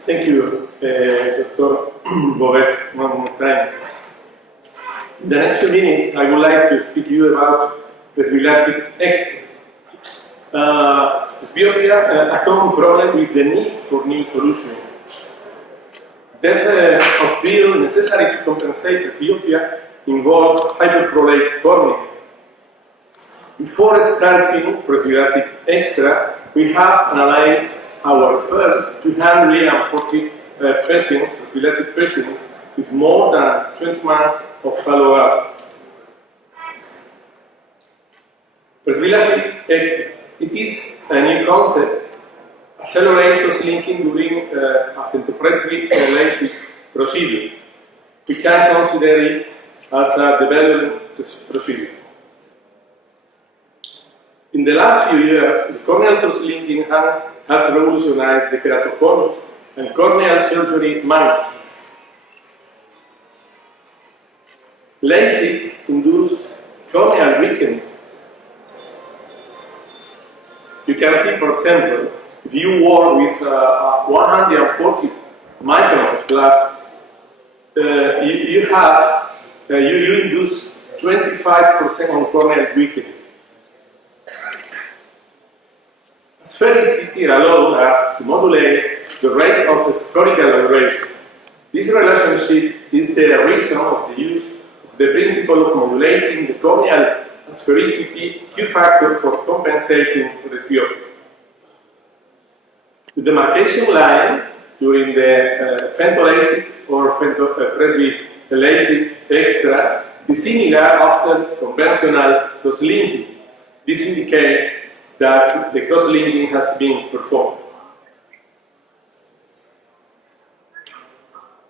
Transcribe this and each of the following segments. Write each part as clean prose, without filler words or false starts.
Thank you, Dr. Bovet, one more time. In the next few minutes, I would like to speak to you about Presbylasik XTRA. Presbyopia, a common problem with the need for new solutions. Depth of field necessary to compensate presbyopia involves hyperprolate cornea. Before starting Presbylasik XTRA, we have analyzed our first 240 patients, Presbylasik patients, with more than 20 months of follow-up. Presbylasik XTRA. It is a new concept, accelerators linking during a femtopresbylasik procedure. We can consider it as a development procedure. In the last few years, the corneal cross-linking has revolutionized the keratoconus and corneal surgery management. LASIK induces corneal weakening. You can see, for example, if you work with 140 microns flap, you induce 25% on corneal weakening. Sphericity allows us to modulate the rate of spherical aberration. This relationship is the reason of the use of the principle of modulating the corneal sphericity Q factor for compensating presbyopia. The demarcation line during the femtolasik or Presbylasik XTRA is similar after conventional cross-linking. This indicates that the cross-linking has been performed.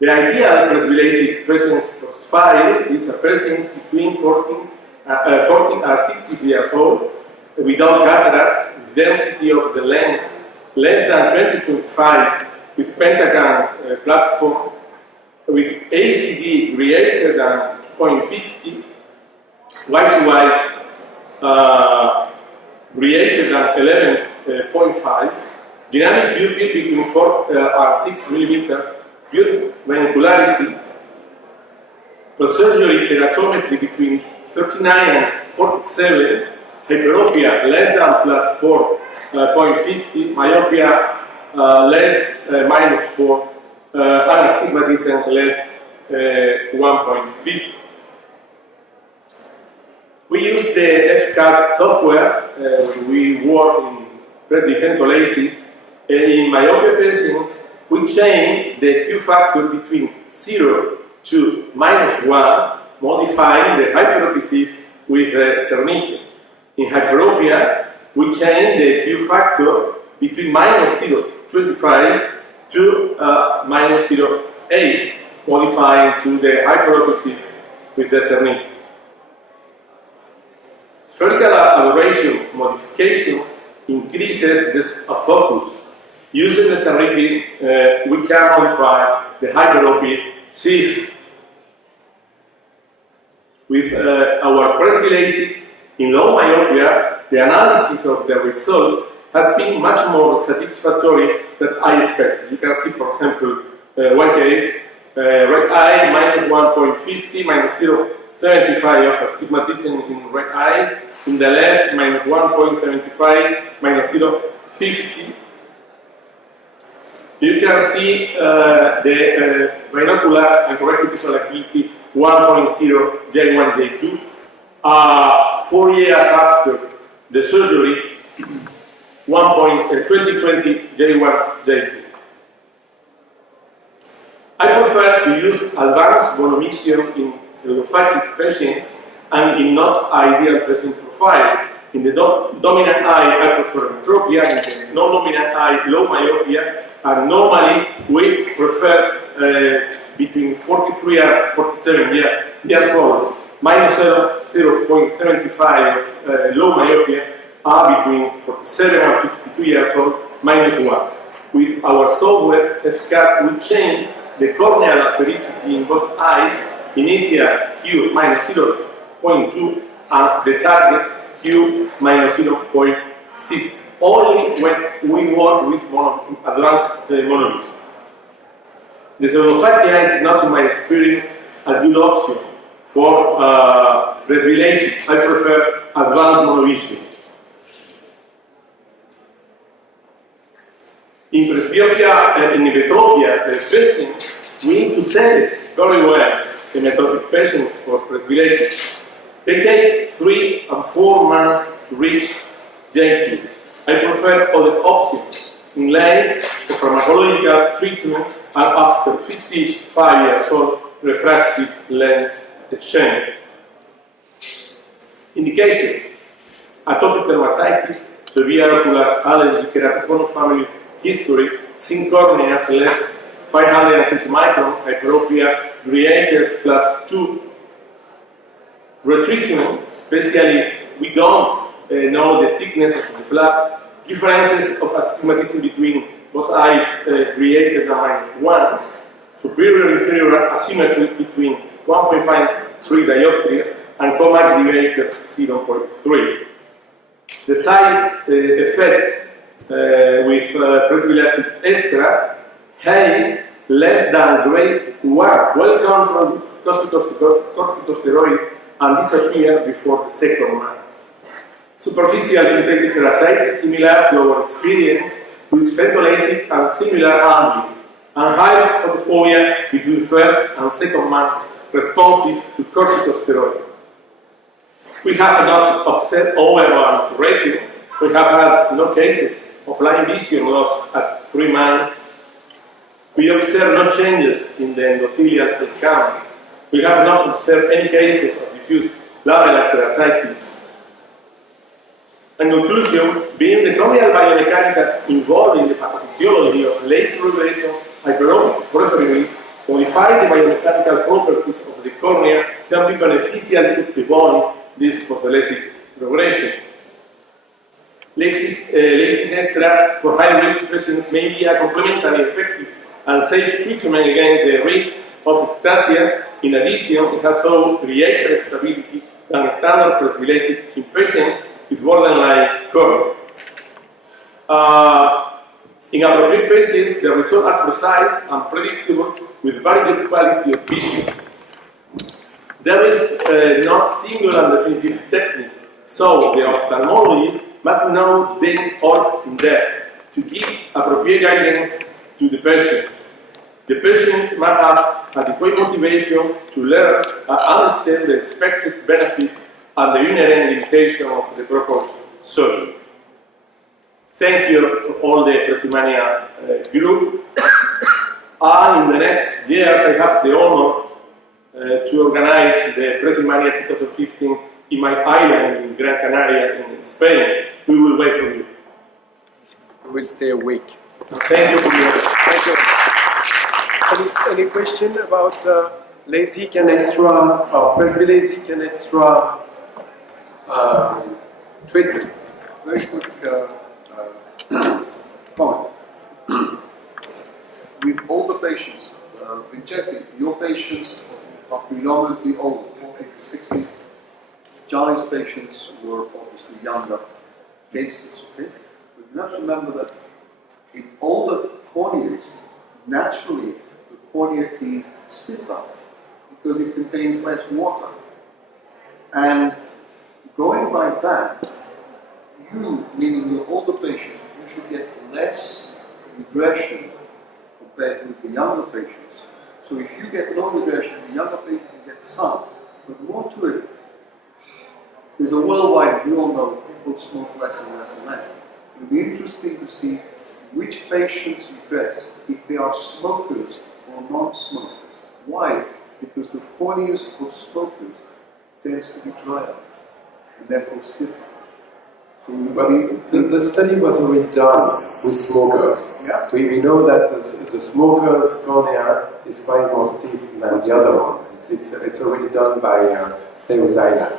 The ideal Presbylasik patient's profile is a patient between 40 and 60 years old, without cataracts, with density of the lens less than 20-25, with pentagon platform, with ACD greater than 2.50, white-to-white greater than 11.5, dynamic pupil between 4 and 6 mm, good binocularity, post-surgery keratometry between 39 and 47, hyperopia less than plus 4.50, myopia less minus 4, and astigmatism less 1.50. We use the FCAT software. We work in Presbylasik. In myopia patients, we change the Q factor between 0 to -1, modifying the hyperopic with Cernic. In hyperopia, we change the Q factor between -0.25 to -0.8, modifying to the hyperopic with the Cernic. Spherical aberration modification increases the focus. Using the Cernic, we can modify the hyperopic shift. With our Presbylasik in low myopia, the analysis of the result has been much more satisfactory than I expected. You can see, for example, one case, right eye -1.50, -0.75 of astigmatism in right eye, in the left -1.75, -0.50. You can see the binocular and corrective visual acuity 1.0 J1, J2. 4 years after the surgery, 2020 J1, J2. I prefer to use advanced monomission in pseudophakic patients and in not ideal patient profile. In the dominant eye, I prefer metropia. In the non-dominant eye, low myopia. And normally, we prefer between 43 and 47 years old. -0.75 of low myopia are between 47 and 52 years old, -1. With our software FCAT, we change the corneal sphericity in both eyes, initial Q -0.2 and the target Q -0.6, only when we work with advanced monovision. The pseudophakia is not, in my experience, a good option for Presbylasik. I prefer advanced monovision. In presbyopia, in metropia patients, we need to select very well the metropic patients for Presbylasik. They take 3 and 4 months to reach J2. I prefer other options unless the pharmacological treatment are after 55 years old refractive lens exchange. Indication: atopic dermatitis, severe ocular allergy, keratoconus family history, thin corneas less 520 microns, hyperopia, greater +2. Retreatment, especially if we don't know the thickness of the flap, differences of astigmatism between both eyes greater than -1, superior and inferior asymmetry between 1.53 dioptries, and coma greater 0.3. The side effect with Presbylasik XTRA has less than grade 1, well-controlled corticosteroid, and disappear before the second month. Superficial infected keratitis, similar to our experience with Presbylasik and similar ambient, and high photophobia between first and second months, responsive to corticosteroid. We have not observed overall ratio. We have had no cases of line vision loss at 3 months. We observe no changes in the endothelial cell count. We have not observed any cases of diffuse lamellar keratitis. In conclusion, being the corneal biomechanics involved in the pathophysiology of laser revelation hyperopic, preferably modify the biomechanical properties of the cornea can be beneficial to avoid this Presbylasik progression. LASIK XTRA for high-risk patients may be a complementary, effective, and safe treatment against the risk of ectasia. In addition, it has shown greater stability than standard Presbylasik in patients with borderline cornea. In appropriate patients, the results are precise and predictable with very good quality of vision. There is not single and definitive technique, so the ophthalmologist must know them all in depth to give appropriate guidance to the patients. The patients must have adequate motivation to learn and understand the expected benefit and the inherent limitation of the proposed surgery. Thank you for all the Presbymania group. And in the next years, I have the honor to organize the Presbymania 2015 in my island in Gran Canaria in Spain. We will wait for you. We will stay a week. Thank you for your Thank you. Any question about LASIK and XTRA, or Presbylasik and XTRA treatment? Very quick comment. With all the patients, Vicente, your patients are predominantly old, 40 to 60. Charlie's patients were obviously younger cases. Okay? But you have to remember that in older corneas, naturally the cornea is stiffer because it contains less water. And going by that, you, meaning your older patient, you should get less regression compared with the younger patients. So if you get no regression, the younger patient you get some. But more to it, there's a worldwide, we all know, people smoke less and less and less. It will be interesting to see which patients regress, if they are smokers or non-smokers. Why? Because the corneas for smokers tends to be drier and therefore stiffer. So the study was already done with smokers. Yeah. We know that the smoker's cornea is quite more stiff than the other one. It's already done by Stereozyla.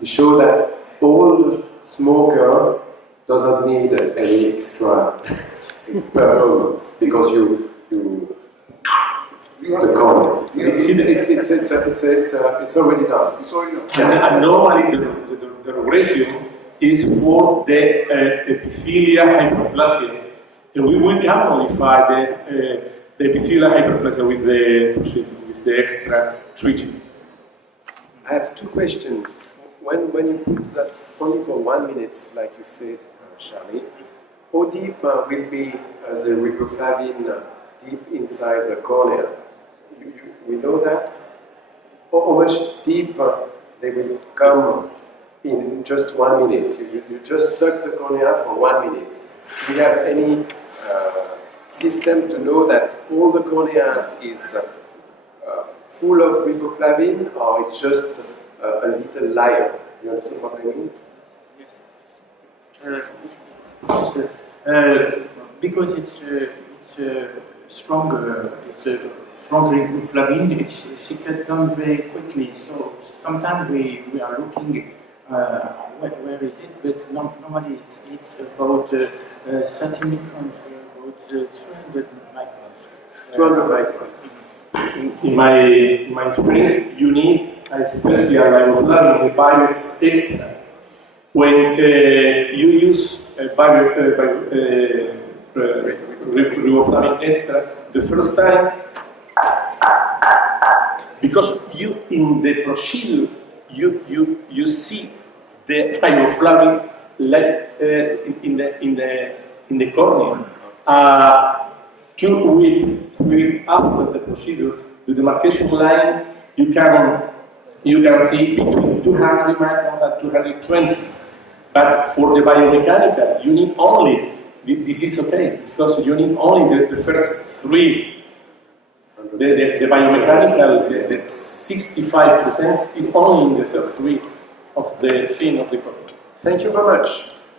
We show that old smoker doesn't need any extra performance because the cornea. It's already done. It's already done. And normally the regression is for the epithelia hyperplasia. And we can modify the epithelial hyperplasia with the extra treatment. I have two questions. When you put that only for 1 minute, like you said, Charlie, how deep will be the riboflavin deep inside the cornea? We know that? How much deep they will come in just 1 minute? You just suck the cornea for 1 minute. Do you have any system to know that all the cornea is full of riboflavin, or it's just a little liar? You understand what I mean? Yes. Because it's stronger riboflavin, she cuts down very quickly. So sometimes we are looking where is it, but normally it's about 30 microns, about 200 microns. 200 microns. In my experience, you need a special riboflavin, the Presbylasik XTRA. When you use riboflavin XTRA the first time, because you in the procedure you see the riboflavin in the cornea. 2 weeks, 3 weeks after the procedure, the demarcation line you can see between 200 microns and 220. But for the biomechanical, you need only, this is okay, because you need only the first 3. The biomechanical, the 65% is only in the first 3 of the fin of the cornea. Thank you very much.